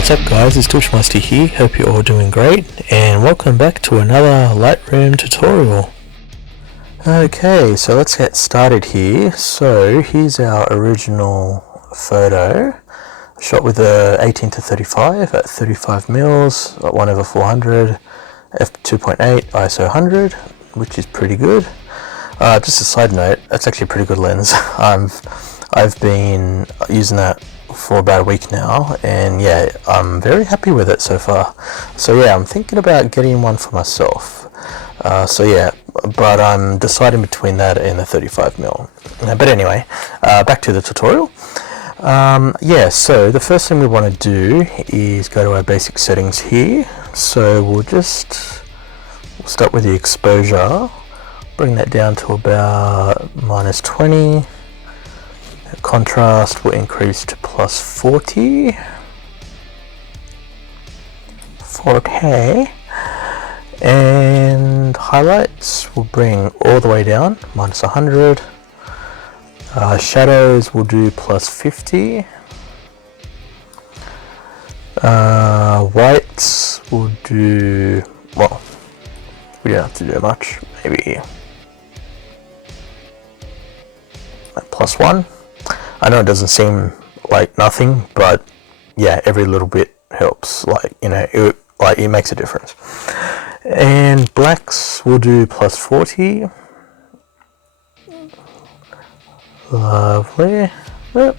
What's up guys, it's Dutchmeister here, hope you're all doing great, and welcome back to another Lightroom tutorial. Okay, so let's get started here. So here's our original photo, shot with a 18-35 at 35 mils, at 1/400, f2.8, ISO 100, which is pretty good. Just a side note, that's actually a pretty good lens. I've been using that for about a week now, and yeah, I'm very happy with it so far. So yeah, I'm thinking about getting one for myself. So yeah, but I'm deciding between that and the 35mm. But anyway, back to the tutorial. Yeah, so the first thing we want to do is go to our basic settings here. So we'll start with the exposure, bring that down to about -20. Contrast will increase to +40. 4K. And highlights will bring all the way down, -100. Shadows will do +50. Whites will do, well, we don't have to do much, maybe +1. I know it doesn't seem like nothing, but yeah, every little bit helps. Like, you know, it makes a difference. And blacks will do +40. Lovely. Oh,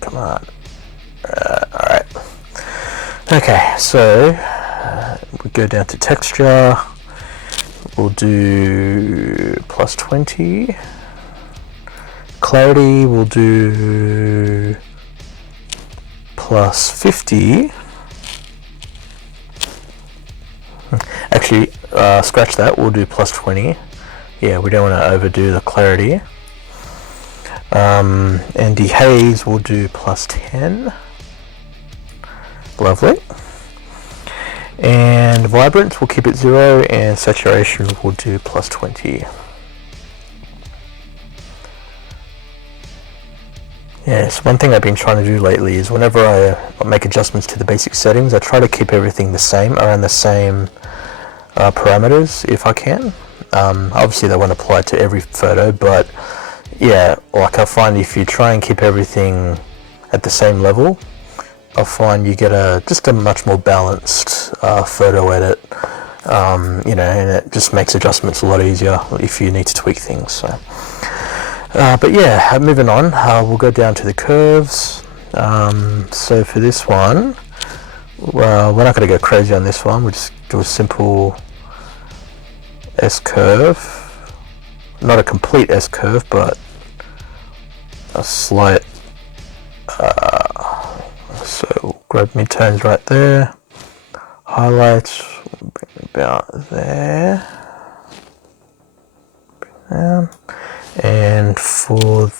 come on. Alright. Okay, so we go down to texture. We'll do +20. Clarity will do +50. Actually, scratch that, we'll do +20. Yeah, we don't want to overdo the clarity. And dehaze will do +10. Lovely. And vibrance, we'll keep it 0, and saturation will do +20. Yes, one thing I've been trying to do lately is whenever I make adjustments to the basic settings, I try to keep everything the same, around the same parameters if I can. Obviously that won't apply to every photo, but yeah, like I find if you try and keep everything at the same level, I find you get just a much more balanced photo edit, you know, and it just makes adjustments a lot easier if you need to tweak things. So. But yeah, moving on, we'll go down to the curves. So for this one, well, we're not going to go crazy on this one. We'll just do a simple S-curve. Not a complete S-curve, but a slight. So we'll grab midtones right there. Highlights, we'll bring about there. Bring down. And for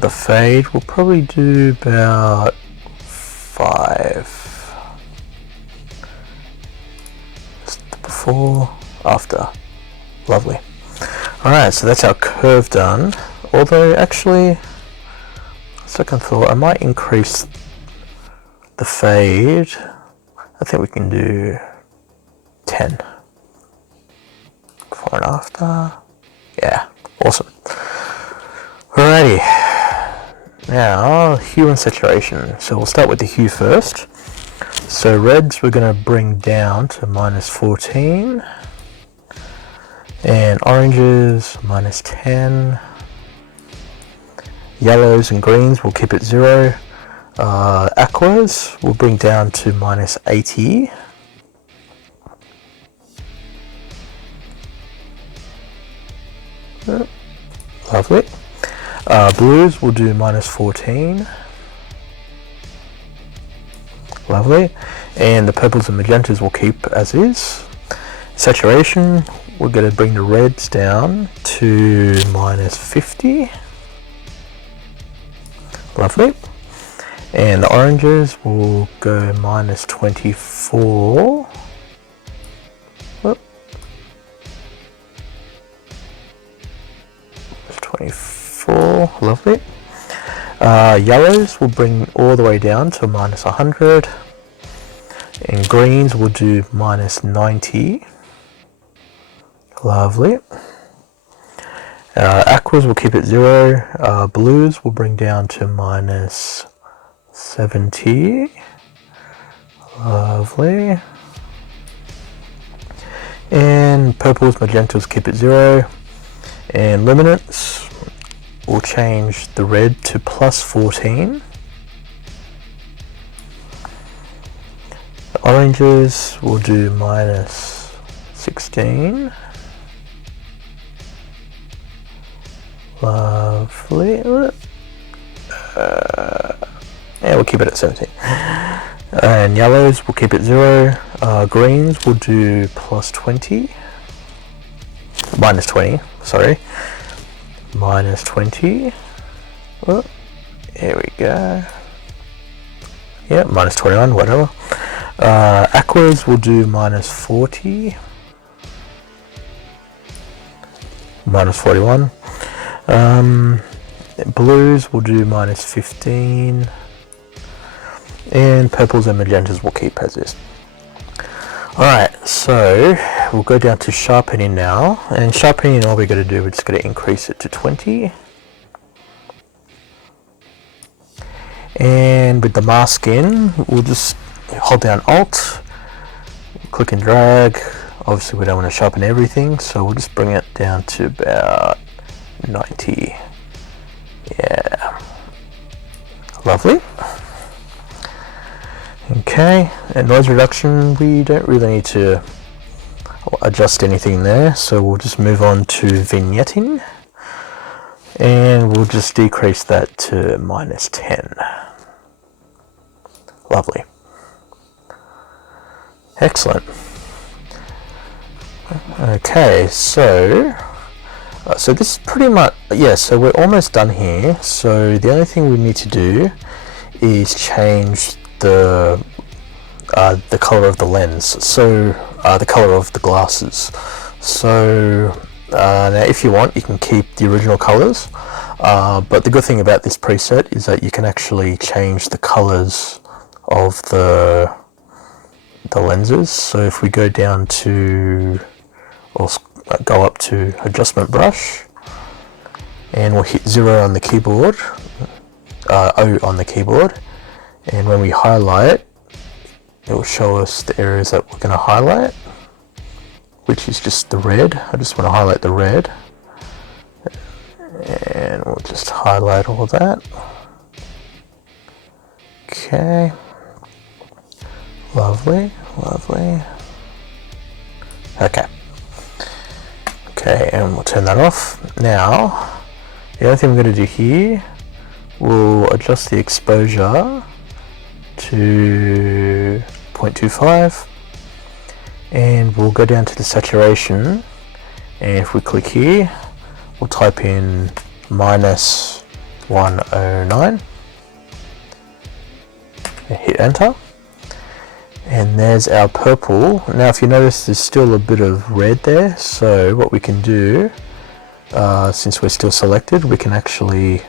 the fade, we'll probably do about 5. Just before, after. Lovely. Alright, so that's our curve done. Although actually, second thought, I might increase the fade. I think we can do 10. Before and after. Yeah, awesome. Alrighty. Now, hue and saturation. So we'll start with the hue first. So reds we're going to bring down to -14. And oranges -10. Yellows and greens we'll keep it 0. Aquas we'll bring down to -80. Lovely. Blues will do -14. Lovely. And the purples and magentas will keep as is. Saturation, we're going to bring the reds down to -50. Lovely. And the oranges will go -24. Whoop. 24. Lovely. Yellows will bring all the way down to minus 100, and greens will do minus 90. Lovely. Aquas will keep it 0. Blues will bring down to minus 70. Lovely. And purples, magentas keep it 0. And luminants will change the red to plus 14. The oranges will do minus 16. Lovely. Yeah, we'll keep it at 17. And yellows will keep it 0. Greens will do plus 20. Minus 20, sorry. Minus 20. Oh, here we go. Yeah, minus 21, whatever. Aquas will do minus 40. Minus 41. Blues will do minus 15. And purples and magentas will keep as is. Alright, so we'll go down to sharpening now. And sharpening, all we're going to do, we're just going to increase it to 20. And with the mask in, we'll just hold down Alt, click and drag. Obviously we don't want to sharpen everything, so we'll just bring it down to about 90. Yeah. Lovely. Okay, and noise reduction, we don't really need to adjust anything there, so we'll just move on to vignetting, and we'll just decrease that to minus 10. Lovely. Excellent. Okay, so this is pretty much, yeah, so we're almost done here. So the only thing we need to do is change the color of the lens, so the color of the glasses. So now if you want, you can keep the original colors, but the good thing about this preset is that you can actually change the colors of the lenses. So if we go down to, or go up to adjustment brush, and we'll hit 0 on the keyboard, O on the keyboard, and when we highlight, it will show us the areas that we're going to highlight, which is just the red. I just want to highlight the red, and we'll just highlight all that. Okay, lovely, lovely. Okay, and we'll turn that off. Now, the only thing we're going to do here, we'll adjust the exposure to 0.25, and we'll go down to the saturation, and if we click here, we'll type in minus 109 and hit enter, and there's our purple. Now if you notice, there's still a bit of red there, so what we can do, since we're still selected, we can actually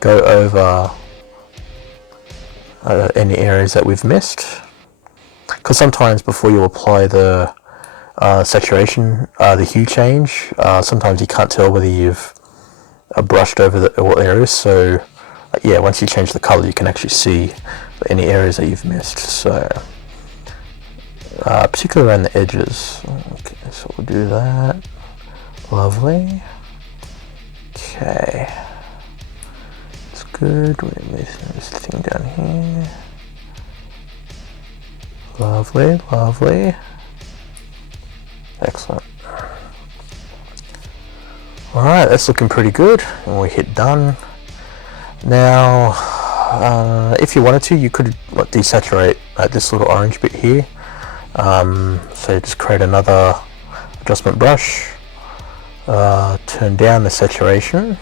go over any areas that we've missed, because sometimes before you apply the saturation, the hue change, sometimes you can't tell whether you've brushed over all areas. So yeah, once you change the color, you can actually see any areas that you've missed. So particularly around the edges. Okay, so we'll do that. Lovely. Okay. Good, we're missing this thing down here. Lovely, lovely. Excellent. Alright, that's looking pretty good, and we hit done. Now, if you wanted to, you could desaturate this little orange bit here. So just create another adjustment brush, turn down the saturation,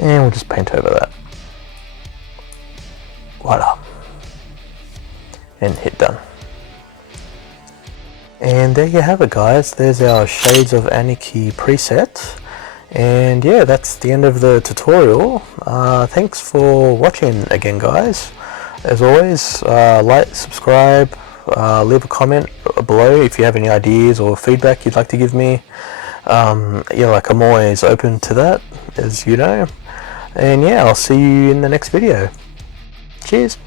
and we'll just paint over that. Voila. And hit done. And there you have it, guys. There's our Shades of Anarchy preset. And yeah, that's the end of the tutorial. Thanks for watching again, guys. As always, like, subscribe, leave a comment below if you have any ideas or feedback you'd like to give me. Like, I'm always open to that, as you know. And yeah, I'll see you in the next video. Cheers.